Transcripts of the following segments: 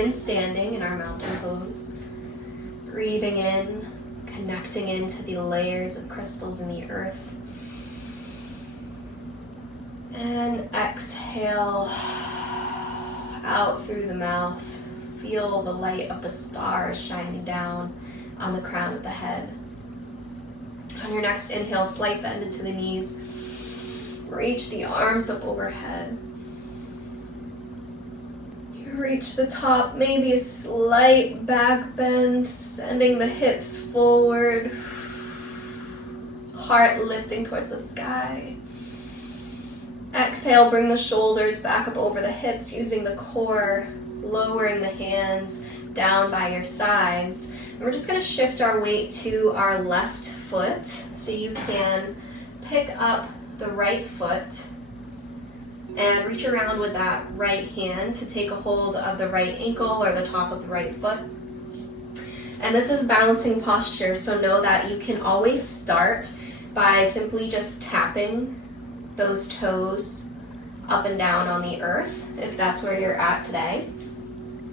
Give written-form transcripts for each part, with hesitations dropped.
begin standing in our mountain pose. Breathing in, connecting into the layers of crystals in the earth. And exhale out through the mouth. Feel the light of the stars shining down on the crown of the head. On your next inhale, slight bend into the knees. Reach the arms up overhead. You reach the top, maybe a slight back bend, sending the hips forward. Heart lifting towards the sky. Exhale, bring the shoulders back up over the hips using the core, lowering the hands down by your sides. And we're just going to shift our weight to our left foot. So you can pick up the right foot and reach around with that right hand to take a hold of the right ankle or the top of the right foot. And this is balancing posture, so know that you can always start by simply just tapping those toes up and down on the earth, if that's where you're at today.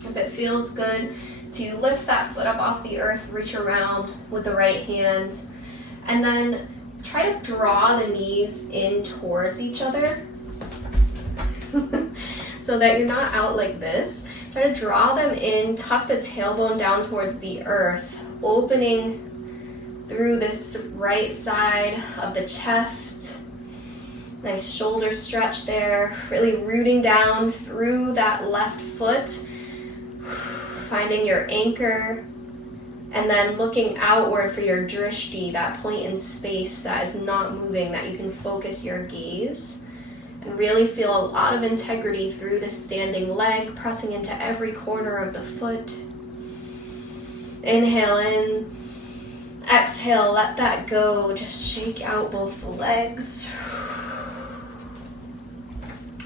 If it feels good to lift that foot up off the earth, reach around with the right hand, and then try to draw the knees in towards each other so that you're not out like this. Try to draw them in, tuck the tailbone down towards the earth, opening through this right side of the chest. Nice shoulder stretch there, really rooting down through that left foot, finding your anchor, and then looking outward for your drishti, that point in space that is not moving, that you can focus your gaze. And really feel a lot of integrity through this standing leg, pressing into every corner of the foot. Inhale in, exhale, let that go. Just shake out both the legs.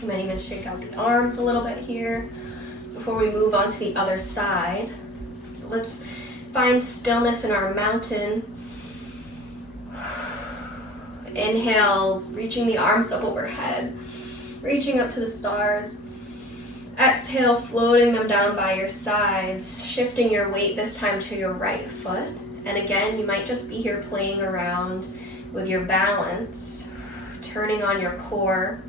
You might even shake out the arms a little bit here before we move on to the other side. So let's find stillness in our mountain. Inhale, reaching the arms up overhead, reaching up to the stars. Exhale, floating them down by your sides, shifting your weight this time to your right foot. And again, you might just be here playing around with your balance, turning on your core,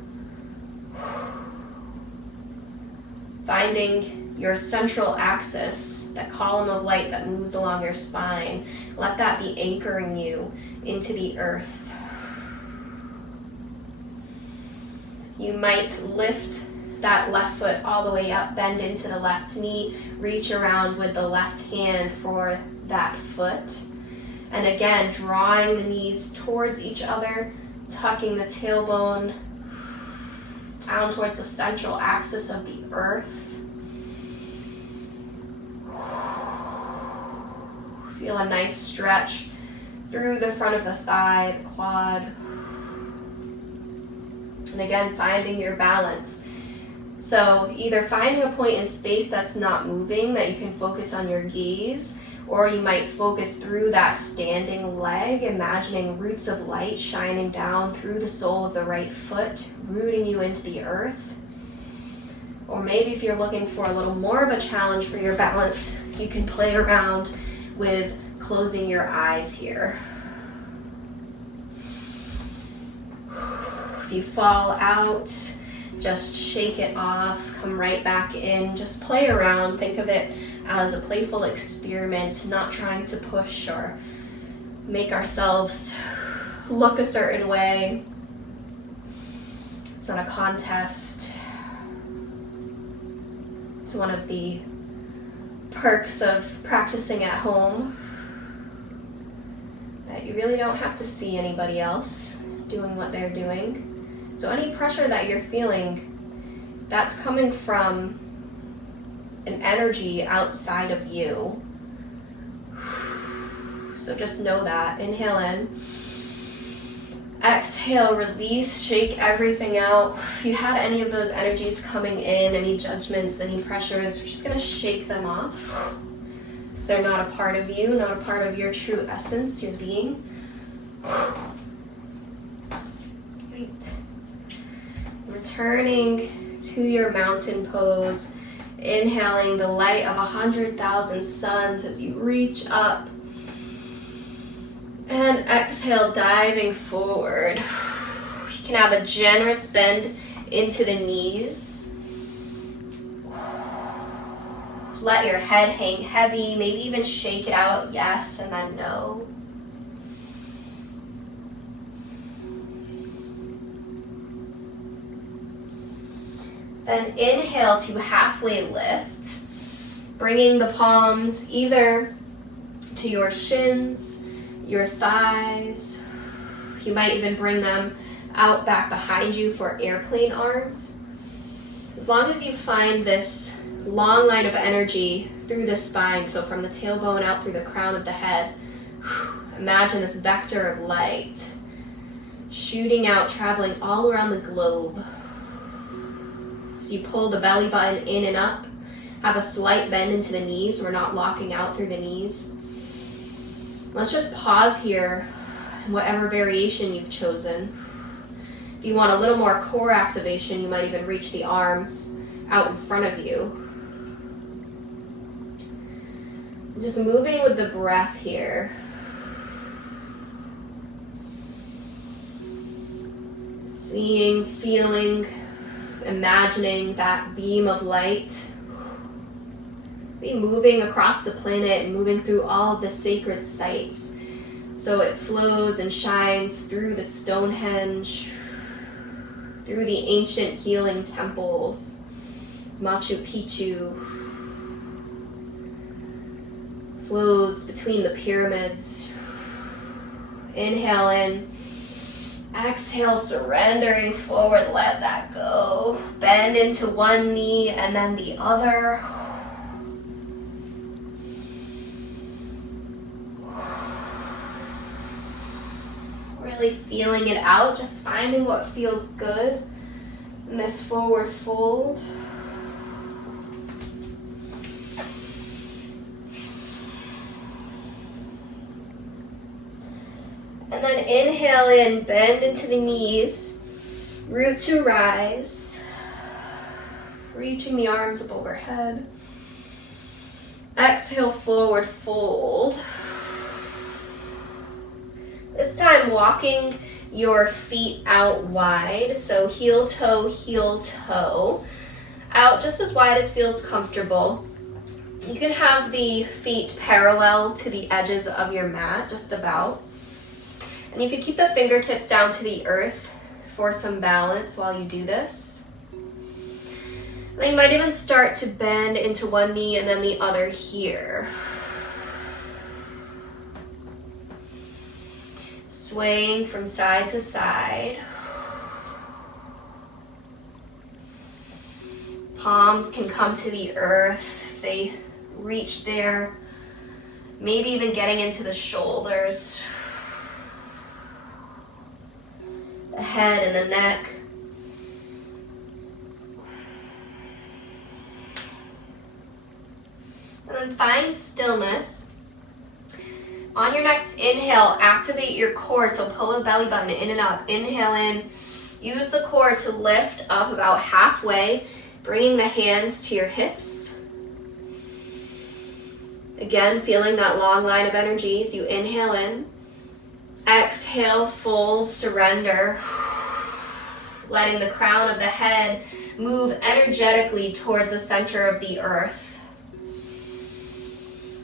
finding your central axis, that column of light that moves along your spine. Let that be anchoring you into the earth. You might lift that left foot all the way up, bend into the left knee, reach around with the left hand for that foot. And again, drawing the knees towards each other, tucking the tailbone down towards the central axis of the earth. Feel a nice stretch through the front of the thigh, the quad. And again, finding your balance. So either finding a point in space that's not moving, that you can focus on your gaze, or you might focus through that standing leg, imagining roots of light shining down through the sole of the right foot, rooting you into the earth. Or maybe if you're looking for a little more of a challenge for your balance, you can play around with closing your eyes here. If you fall out, just shake it off, come right back in, just play around. Think of it as a playful experiment, not trying to push or make ourselves look a certain way. It's not a contest. It's one of the perks of practicing at home, that you really don't have to see anybody else doing what they're doing. So any pressure that you're feeling, that's coming from an energy outside of you. So just know that. Inhale in. Exhale, release, shake everything out. If you had any of those energies coming in, any judgments, any pressures, we're just going to shake them off. So they're not a part of you, not a part of your true essence, your being. Great. Returning to your mountain pose. Inhaling the light of 100,000 suns as you reach up. And exhale, diving forward. You can have a generous bend into the knees. Let your head hang heavy, maybe even shake it out, yes, and then no. Then inhale to halfway lift, bringing the palms either to your shins, your thighs. You might even bring them out back behind you for airplane arms. As long as you find this long line of energy through the spine, so from the tailbone out through the crown of the head, imagine this vector of light shooting out, traveling all around the globe. So you pull the belly button in and up, have a slight bend into the knees. We're not locking out through the knees. Let's just pause here in whatever variation you've chosen. If you want a little more core activation, you might even reach the arms out in front of you. Just moving with the breath here. Seeing, feeling, imagining that beam of light. Be moving across the planet and moving through all of the sacred sites. So it flows and shines through the Stonehenge, through the ancient healing temples, Machu Picchu, flows between the pyramids. Inhale in, exhale, surrendering forward, let that go. Bend into one knee and then the other. Really feeling it out, just finding what feels good in this forward fold. And then inhale in, bend into the knees, root to rise, reaching the arms up overhead. Exhale, forward fold. This time walking your feet out wide, so heel toe, out just as wide as feels comfortable. You can have the feet parallel to the edges of your mat, just about. And you can keep the fingertips down to the earth for some balance while you do this. And you might even start to bend into one knee and then the other here. Swaying from side to side. Palms can come to the earth if they reach there. Maybe even getting into the shoulders, the head and the neck. And then find stillness. On your next inhale, activate your core, so pull the belly button in and up. Inhale in, use the core to lift up about halfway, bringing the hands to your hips. Again, feeling that long line of energy as you inhale in. Exhale, fold, surrender. Letting the crown of the head move energetically towards the center of the earth.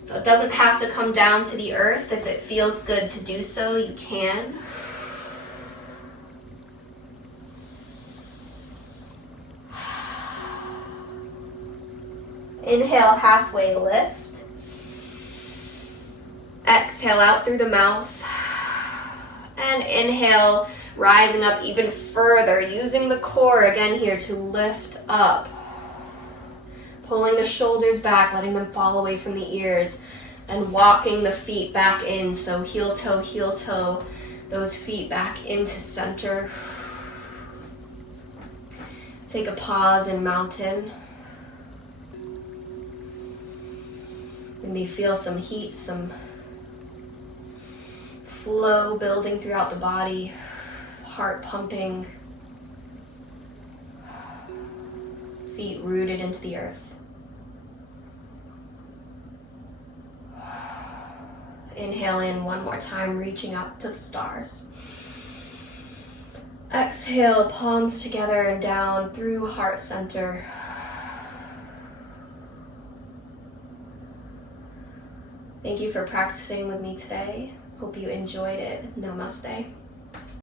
So it doesn't have to come down to the earth. If it feels good to do so, you can. Inhale, halfway lift. Exhale out through the mouth. And inhale, rising up even further, using the core again here to lift up. Pulling the shoulders back, letting them fall away from the ears, and walking the feet back in. So heel toe, those feet back into center. Take a pause in mountain. Maybe feel some heat, some flow building throughout the body, heart pumping, feet rooted into the earth. Inhale in one more time, reaching up to the stars. Exhale, palms together and down through heart center. Thank you for practicing with me today. Hope you enjoyed it. Namaste.